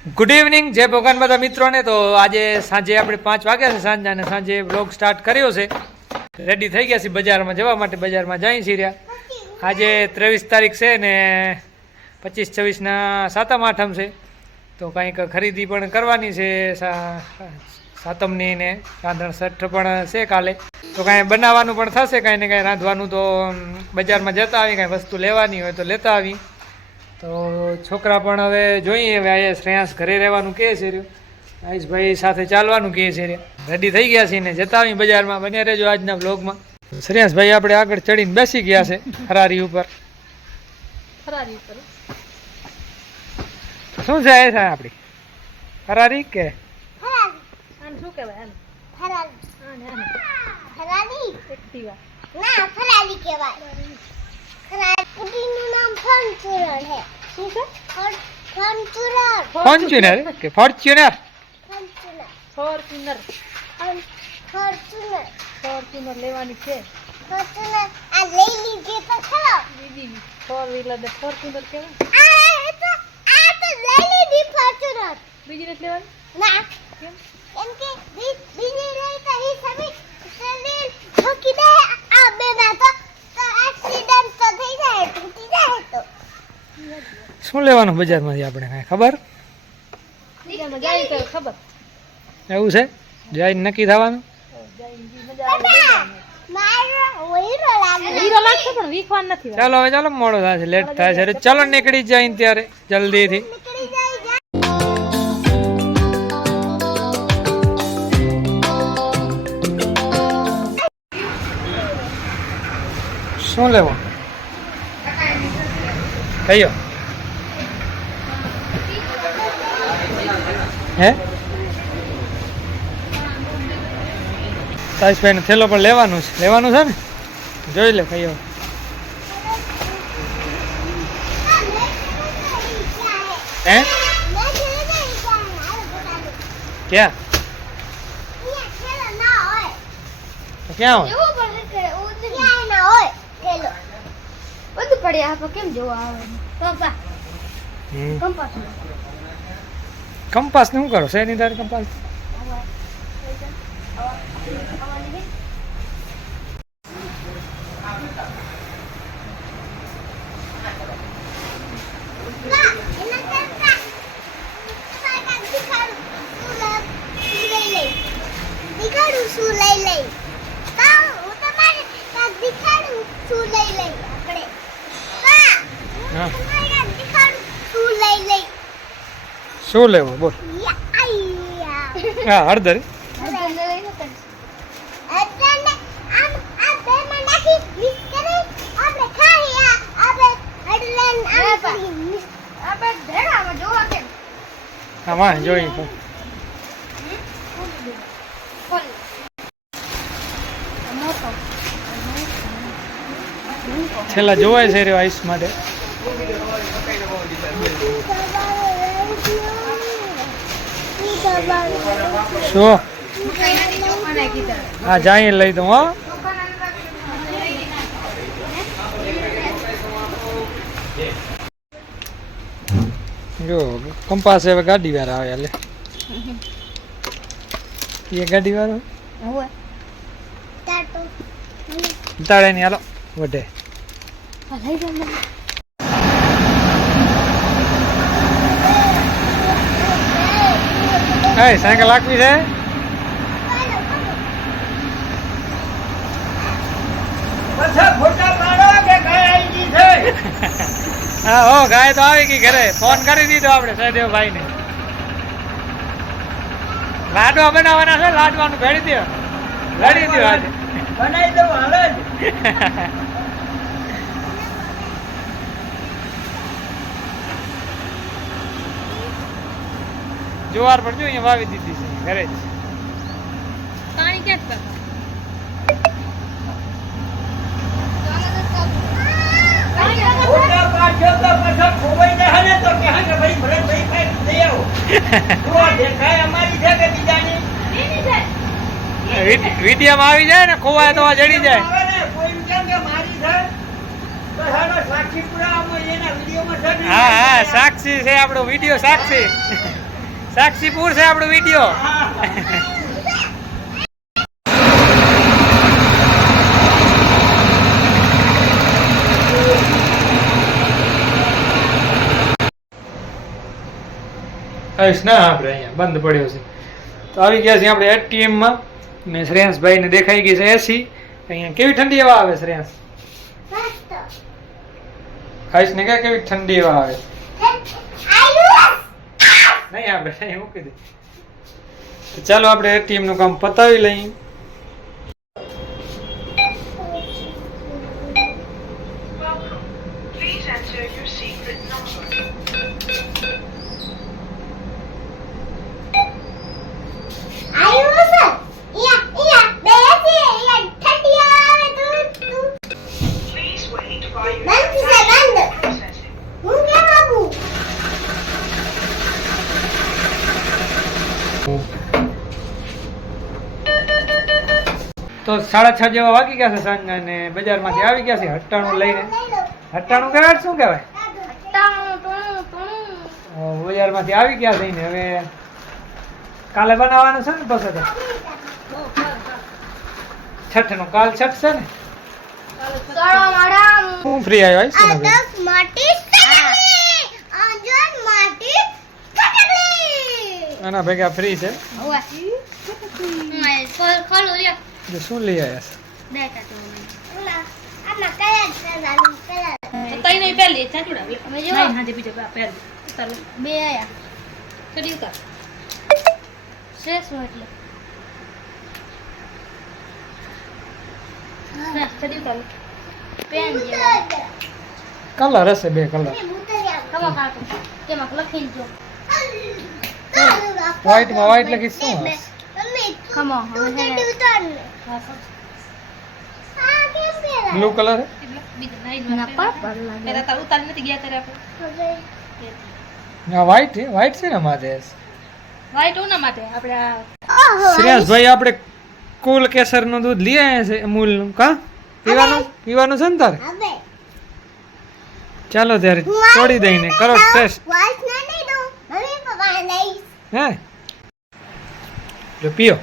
Good evening જય ભગવાન બધા મિત્રોને. તો આજે સાંજે આપણે 5 વાગ્યા છે સાંજના, અને સાંજે બ્લોગ સ્ટાર્ટ કર્યો છે. રેડી થઈ ગયા છે બજારમાં જવા માટે. બજારમાં જઈ છીએ રહ્યા. આજે 23 તારીખ છે ને 25-26ના સાતમ આઠમ છે, તો કંઈક ખરીદી પણ કરવાની છે. સાતમની ને રાંધણ છઠ પણ છે કાલે, તો કાંઈ બનાવવાનું પણ થશે, કાંઈ ને કાંઈ રાંધવાનું. તો બજારમાં જતા આવી, કાંઈ વસ્તુ લેવાની હોય તો લેતા આવી. તો છોકરા પણ હવે જોઈએ, હવે આયે શ્રેયાંશ ઘરે રહેવાનું કહે છે રહ્યો, આયુષભાઈ સાથે ચાલવાનું કહે છે રહ્યો. રેડી થઈ ગયા છીએ ને જતા આવી બજારમાં. બન્યા રહેજો આજના બ્લોગમાં. શ્રેયાંશભાઈ આપણે આગળ ચડીને બેસી ગયા છે ફરારી ઉપર. શું છે એ થાય આપણી ફરારી કે શું કહેવાય? ફોર્ચ્યુનર કે ફોર્ચ્યુનર? ફોર્ચ્યુનર લેવાની છે. ફોર વ્હીલર ને ફોર્ચ્યુનર કહેવાય. બીજી નથી લેવાની. કેમ? શું લેવાનું બજારમાંથી આપણે કાંઈ ખબર? ખબર એવું છે, જઈને નક્કી થવાનું. ચાલો હવે ચાલો, મોડો થાય છે, લેટ થાય છે. ચાલો નીકળી જાય ત્યારે જલ્દીથી. શું લેવું કયો? હે તાજભાઈ થેલો પણ લેવાનું છે ને, જોઈ લે કયો. હે ક્યાં ક્યાં હોય? કંપાસ ને શું કરો છે એની તારે? કંપાસ શું લેવું બોલ? હા હળદર. હા જોઈ છેલ્લા જોવાય છે રે આઈસ માટે. શું? હા જાય લઈ દઉં. હા જો કંપાસ હવે ગાડી વાળા આવે. એટલે એ ગાડી વાળો તાળે ની હાલો વઢે. સાયકલ રાખવી છે. હા હો, ગાય તો આવી ગઈ ઘરે. ફોન કરી દીધો આપણે સહદેવભાઈ ને. લાડવા બનાવવાના છે, લાડવાનું ભેળી દો. લડી દો આજે બનાવી દઉં. હાલે જુવાર પણ જો અહીંયા વાવી દીધી છે ઘરે જ. પાણી ક્યાં વિડીયામાં આવી જાય ને, ખોવાય તો જડી જાય. હા હા સાક્ષી છે આપણો વિડીયો, સાક્ષી. સાક્ષીપુર છે આપણો વિડીયો. કહીશ ના આપણે અહીંયા બંધ પડ્યો છે. તો આવી ગયા છીએ આપણે એટીએમ માં ને શ્રેયાંશભાઈ ને દેખાઈ ગઈ છે એસી. અહીંયા કેવી ઠંડી હવા આવે શ્રેયાંશ? કહીશ ને કે કેવી ઠંડી હવા આવે? નહીં આપણે અહીં મૂકી દે. તો ચાલો આપણે એટીએમ નું કામ પતાવી લઈએ. Please enter your secret number. Please wait while your transaction is processing. તો 6:30 જેવા વાગી ગયા છે સાંજના ને બજારમાંથી આવી ગયા છે હટ્ટાણું લઈને. હટ્ટાણું કહેવાય શું કહેવાય? બજારમાંથી આવી ગયા છે ને હવે કાલે બનાવવાનું છે ને પછી તો છઠ નું કાલ છઠ છે ને. હું ફ્રી આવ્યો છે ને આના ભેગા ફ્રી છે. જો શું લઈ આવ્યા કલર હશે બે કલર. વ્હાઈટ માં વ્હાઈટ લખી શું હશે? બ્લુ કલર વ્હાઈટ વ્હાઈટ છે ને માથે. શ્રેયાંશભાઈ આપણે કુલ કેસર નું દૂધ લઈ આવ્યા છે અમૂલ નું. કા પીવાનું છે ને તારે? ચાલો ત્યારે તોડી દઈને કરો ટેસ્ટ. હે જો પીઓ.